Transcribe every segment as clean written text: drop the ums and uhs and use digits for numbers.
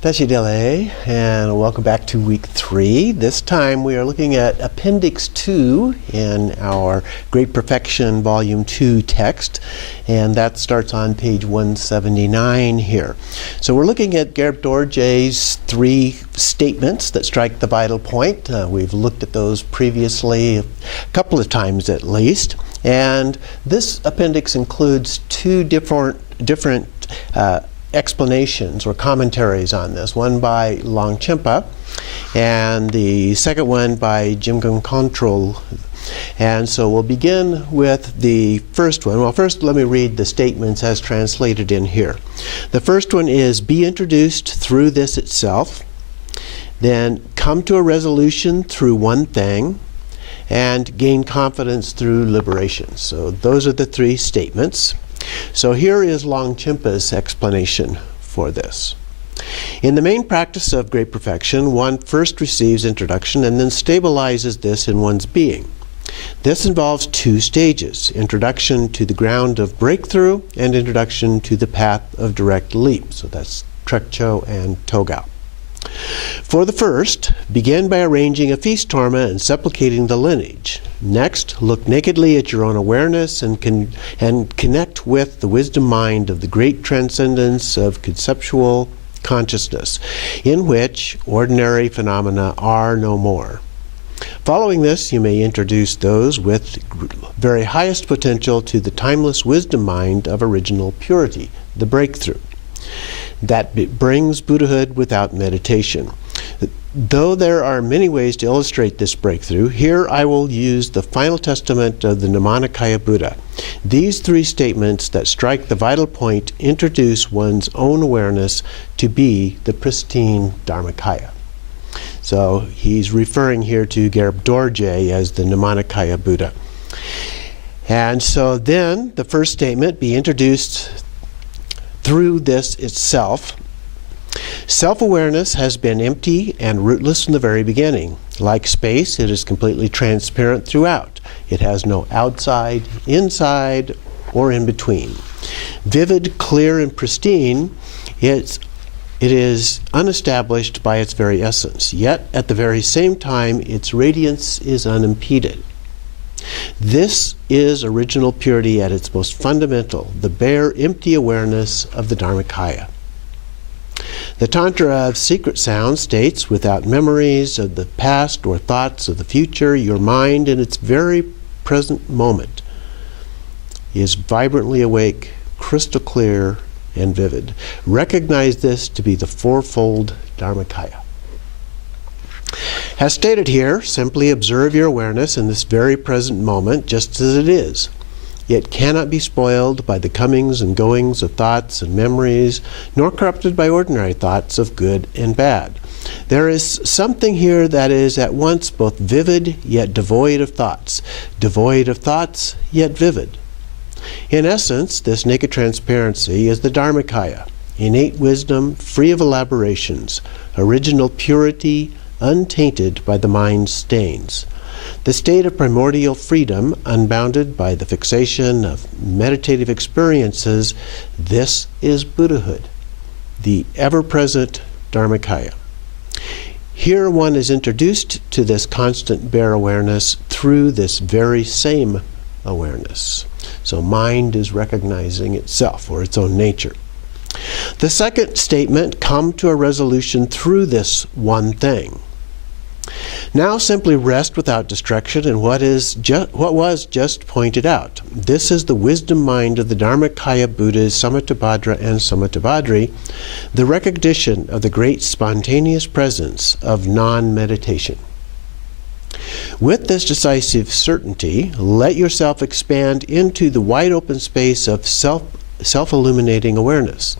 Tashidele, and welcome back to week 3. This time we are looking at Appendix 2 in our Great Perfection Volume 2 text, and that starts on page 179 here. So we're looking at Garab Dorje's 3 statements that strike the vital point. We've looked at those previously a couple of times at least, and this appendix includes 2 different explanations or commentaries on this, one by Longchenpa and the second one by Jamgon Kongtrul. And so we'll begin with the first one. Well, first let me read the statements as translated in here. The first one is, be introduced through this itself, then come to a resolution through one thing, and gain confidence through liberation. So those are the 3 statements. So here is Longchenpa's explanation for this. In the main practice of great perfection, one first receives introduction and then stabilizes this in one's being. This involves 2 stages: introduction to the ground of breakthrough and introduction to the path of direct leap. So that's Trekcho and Togao. For the first, begin by arranging a feast torma and supplicating the lineage. Next, look nakedly at your own awareness and connect with the wisdom mind of the great transcendence of conceptual consciousness, in which ordinary phenomena are no more. Following this, you may introduce those with very highest potential to the timeless wisdom mind of original purity, the breakthrough. That brings Buddhahood without meditation. Though there are many ways to illustrate this breakthrough, here I will use the final testament of the Nirmanakaya Buddha. These 3 statements that strike the vital point introduce one's own awareness to be the pristine Dharmakaya. So he's referring here to Garab Dorje as the Nirmanakaya Buddha. And so then the first statement, be introduced through this itself. Self-awareness has been empty and rootless from the very beginning. Like space, it is completely transparent throughout. It has no outside, inside, or in between. Vivid, clear, and pristine, it is unestablished by its very essence. Yet, at the very same time, its radiance is unimpeded. This is original purity at its most fundamental, the bare, empty awareness of the Dharmakaya. The Tantra of Secret Sound states, without memories of the past or thoughts of the future, your mind in its very present moment is vibrantly awake, crystal clear, and vivid. Recognize this to be the fourfold Dharmakaya. As stated here, simply observe your awareness in this very present moment just as it is. It cannot be spoiled by the comings and goings of thoughts and memories, nor corrupted by ordinary thoughts of good and bad. There is something here that is at once both vivid yet devoid of thoughts yet vivid. In essence, this naked transparency is the Dharmakaya, innate wisdom free of elaborations, original purity untainted by the mind's stains. The state of primordial freedom, unbounded by the fixation of meditative experiences, this is Buddhahood, the ever-present Dharmakaya. Here one is introduced to this constant bare awareness through this very same awareness. So mind is recognizing itself or its own nature. The second statement, come to a resolution through this one thing. Now simply rest without distraction in what was just pointed out. This is the wisdom mind of the Dharmakaya Buddhas Samattabhadra and Samattabhadri, the recognition of the great spontaneous presence of non-meditation. With this decisive certainty, let yourself expand into the wide open space of self-illuminating awareness.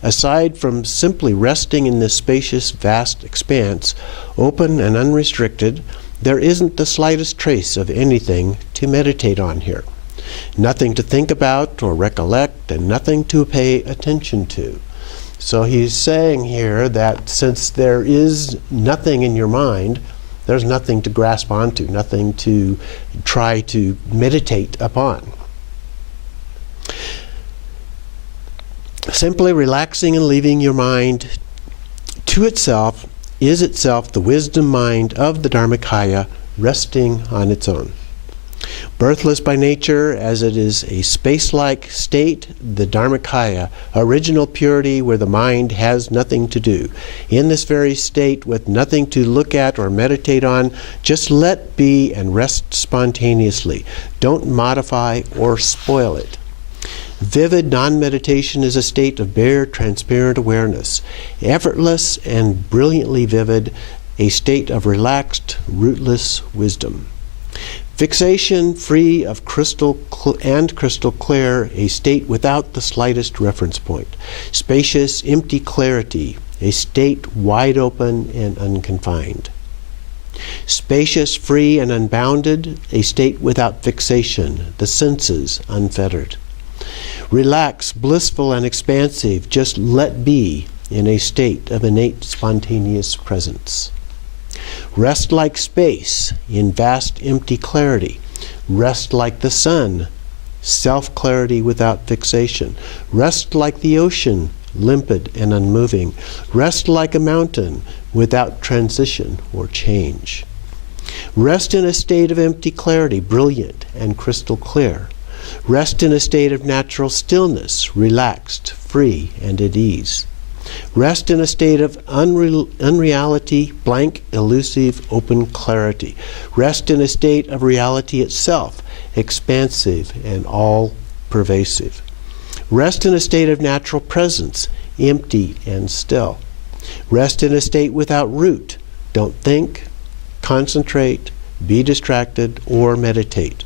Aside from simply resting in this spacious, vast expanse, open and unrestricted, there isn't the slightest trace of anything to meditate on here. Nothing to think about or recollect, and nothing to pay attention to. So he's saying here that since there is nothing in your mind, there's nothing to grasp onto, nothing to try to meditate upon. Simply relaxing and leaving your mind to itself, is itself the wisdom mind of the Dharmakaya, resting on its own. Birthless by nature, as it is a space-like state, the Dharmakaya, original purity where the mind has nothing to do. In this very state, with nothing to look at or meditate on, just let be and rest spontaneously. Don't modify or spoil it. Vivid non-meditation is a state of bare, transparent awareness. Effortless and brilliantly vivid, a state of relaxed, rootless wisdom. Fixation free of crystal clear, a state without the slightest reference point. Spacious, empty clarity, a state wide open and unconfined. Spacious, free, and unbounded, a state without fixation, the senses unfettered. Relaxed, blissful, and expansive, just let be in a state of innate spontaneous presence. Rest like space in vast empty clarity. Rest like the sun, self-clarity without fixation. Rest like the ocean, limpid and unmoving. Rest like a mountain without transition or change. Rest in a state of empty clarity, brilliant and crystal clear. Rest in a state of natural stillness, relaxed, free, and at ease. Rest in a state of unreality, blank, elusive, open clarity. Rest in a state of reality itself, expansive and all-pervasive. Rest in a state of natural presence, empty and still. Rest in a state without root. Don't think, concentrate, be distracted, or meditate.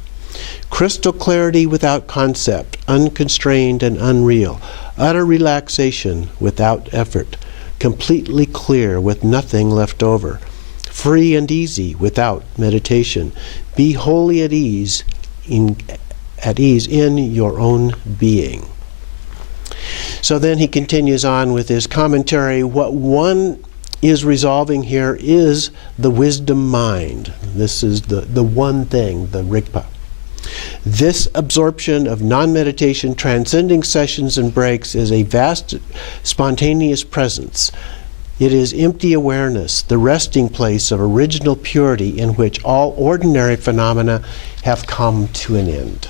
Crystal clarity without concept, unconstrained and unreal. Utter relaxation without effort. Completely clear with nothing left over. Free and easy without meditation. Be wholly at ease in your own being. So then he continues on with his commentary. What one is resolving here is the wisdom mind. This is the one thing, the Rigpa. This absorption of non-meditation, transcending sessions and breaks, is a vast, spontaneous presence. It is empty awareness, the resting place of original purity in which all ordinary phenomena have come to an end.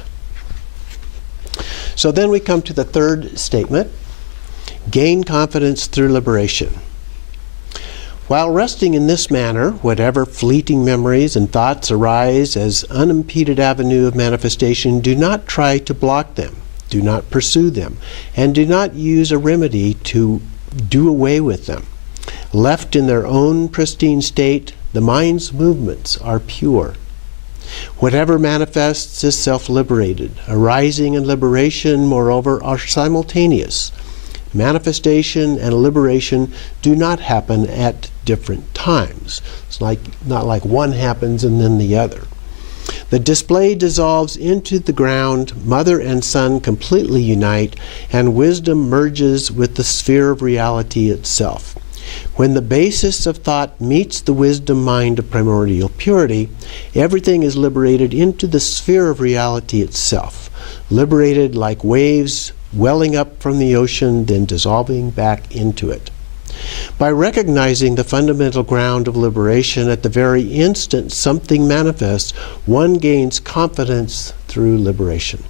So then we come to the third statement, gain confidence through liberation. While resting in this manner, whatever fleeting memories and thoughts arise as unimpeded avenue of manifestation, do not try to block them, do not pursue them, and do not use a remedy to do away with them. Left in their own pristine state, the mind's movements are pure. Whatever manifests is self-liberated. Arising and liberation, moreover, are simultaneous. Manifestation and liberation do not happen at different times. It's not like one happens and then the other. The display dissolves into the ground, mother and son completely unite, and wisdom merges with the sphere of reality itself. When the basis of thought meets the wisdom mind of primordial purity, everything is liberated into the sphere of reality itself, liberated like waves welling up from the ocean, then dissolving back into it. By recognizing the fundamental ground of liberation at the very instant something manifests, one gains confidence through liberation.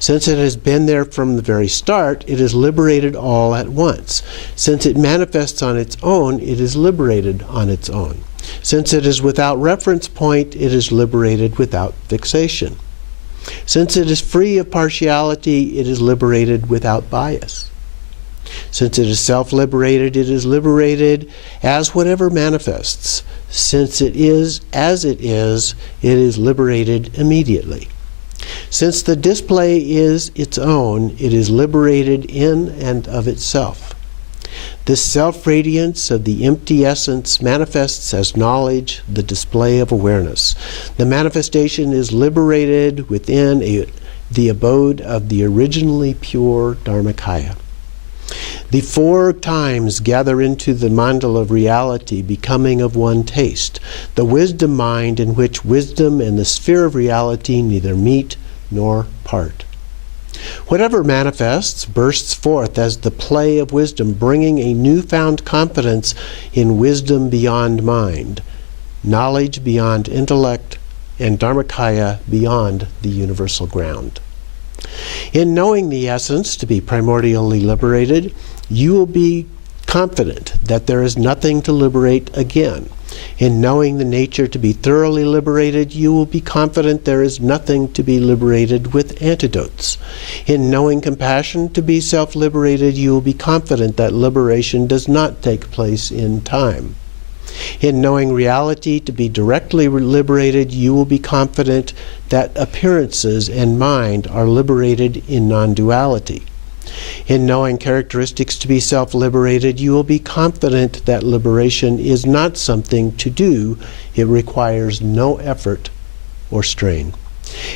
Since it has been there from the very start, it is liberated all at once. Since it manifests on its own, it is liberated on its own. Since it is without reference point, it is liberated without fixation. Since it is free of partiality, it is liberated without bias. Since it is self-liberated, it is liberated as whatever manifests. Since it is as it is liberated immediately. Since the display is its own, it is liberated in and of itself. This self-radiance of the empty essence manifests as knowledge, the display of awareness. The manifestation is liberated within the abode of the originally pure Dharmakaya. The four times gather into the mandala of reality, becoming of one taste, the wisdom mind in which wisdom and the sphere of reality neither meet nor part. Whatever manifests bursts forth as the play of wisdom, bringing a newfound confidence in wisdom beyond mind, knowledge beyond intellect, and Dharmakaya beyond the universal ground. In knowing the essence to be primordially liberated, you will be confident that there is nothing to liberate again. In knowing the nature to be thoroughly liberated, you will be confident there is nothing to be liberated with antidotes. In knowing compassion to be self-liberated, you will be confident that liberation does not take place in time. In knowing reality to be directly liberated, you will be confident that appearances and mind are liberated in non-duality. In knowing characteristics to be self-liberated, you will be confident that liberation is not something to do. It requires no effort or strain.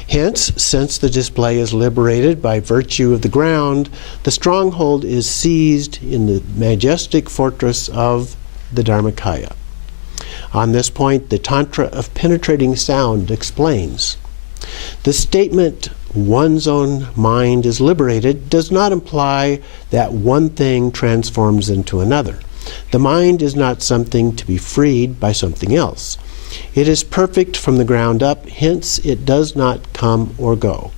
Hence, since the display is liberated by virtue of the ground, the stronghold is seized in the majestic fortress of the Dharmakaya. On this point, the Tantra of Penetrating Sound explains, the statement, one's own mind is liberated, does not imply that one thing transforms into another. The mind is not something to be freed by something else. It is perfect from the ground up, hence it does not come or go.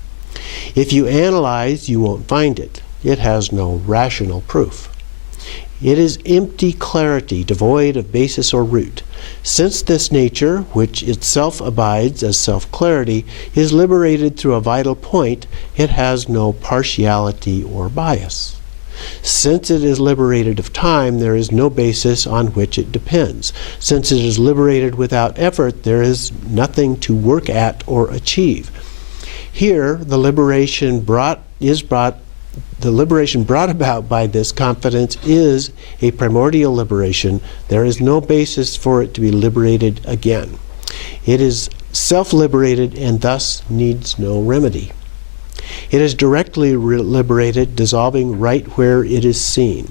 If you analyze, you won't find it. It has no rational proof. It is empty clarity, devoid of basis or root. Since this nature, which itself abides as self-clarity, is liberated through a vital point, it has no partiality or bias. Since it is liberated of time, there is no basis on which it depends. Since it is liberated without effort, there is nothing to work at or achieve. Here, the liberation brought about by this confidence is a primordial liberation. There is no basis for it to be liberated again. It is self-liberated and thus needs no remedy. It is directly liberated, dissolving right where it is seen.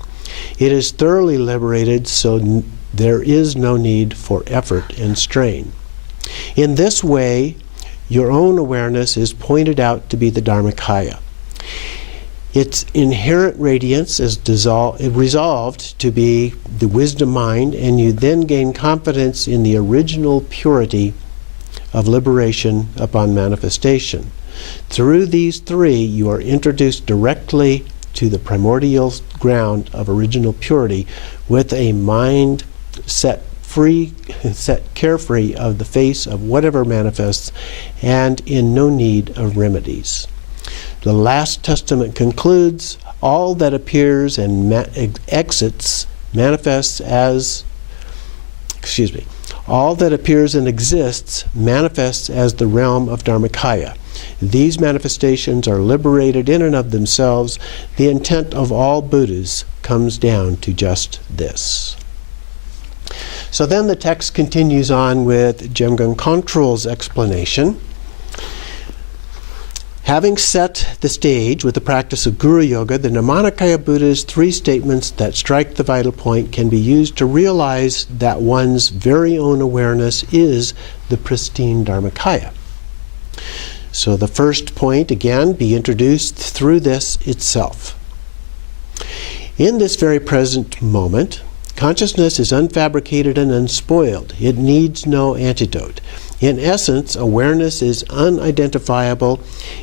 It is thoroughly liberated, so there is no need for effort and strain. In this way, your own awareness is pointed out to be the Dharmakaya. Its inherent radiance is resolved to be the wisdom mind, and you then gain confidence in the original purity of liberation upon manifestation. Through these three, you are introduced directly to the primordial ground of original purity with a mind set carefree of the face of whatever manifests and in no need of remedies. The last testament concludes, all that appears and all that appears and exists manifests as the realm of Dharmakaya. These manifestations are liberated in and of themselves. The intent of all Buddhas comes down to just this. So then the text continues on with Jamgon Kongtrul's explanation. Having set the stage with the practice of Guru Yoga, the Nirmanakaya Buddha's three statements that strike the vital point can be used to realize that one's very own awareness is the pristine Dharmakaya. So the first point, again, be introduced through this itself. In this very present moment, consciousness is unfabricated and unspoiled. It needs no antidote. In essence, awareness is unidentifiable.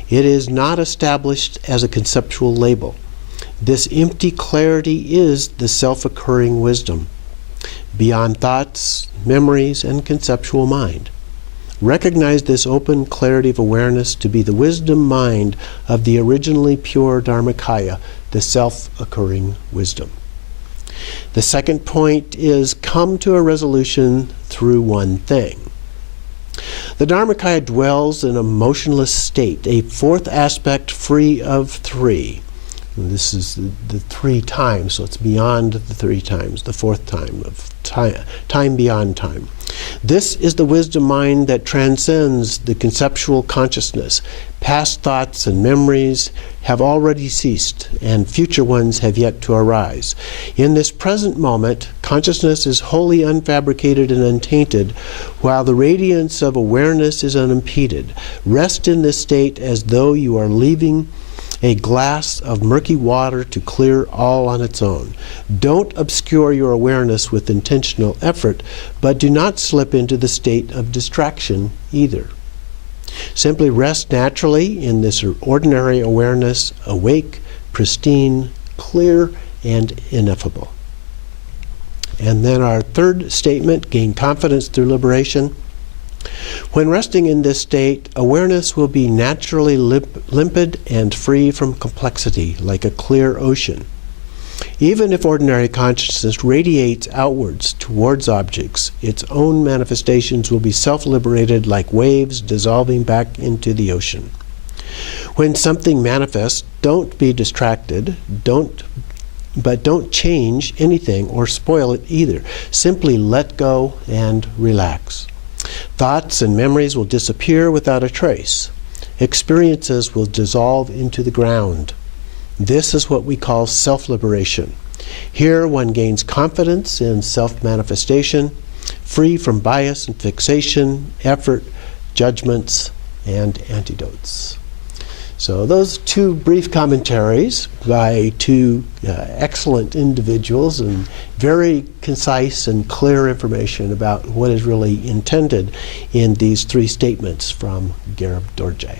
It is not established as a conceptual label. This empty clarity is the self-occurring wisdom, beyond thoughts, memories, and conceptual mind. Recognize this open clarity of awareness to be the wisdom mind of the originally pure Dharmakaya, the self-occurring wisdom. The second point is come to a resolution through one thing. The Dharmakaya dwells in a motionless state, a fourth aspect free of three. And this is the three times, so it's beyond the three times, the fourth time of time beyond time. This is the wisdom mind that transcends the conceptual consciousness. Past thoughts and memories have already ceased, and future ones have yet to arise. In this present moment, consciousness is wholly unfabricated and untainted, while the radiance of awareness is unimpeded. Rest in this state as though you are leaving a glass of murky water to clear all on its own. Don't obscure your awareness with intentional effort, but do not slip into the state of distraction either. Simply rest naturally in this ordinary awareness, awake, pristine, clear, and ineffable. And then our third statement, gain confidence through liberation. When resting in this state, awareness will be naturally limpid and free from complexity, like a clear ocean. Even if ordinary consciousness radiates outwards towards objects, its own manifestations will be self-liberated like waves dissolving back into the ocean. When something manifests, don't be distracted, but don't change anything or spoil it either. Simply let go and relax. Thoughts and memories will disappear without a trace. Experiences will dissolve into the ground. This is what we call self-liberation. Here one gains confidence in self-manifestation, free from bias and fixation, effort, judgments, and antidotes. So those two brief commentaries by two excellent individuals, and very concise and clear information about what is really intended in these three statements from Garab Dorje.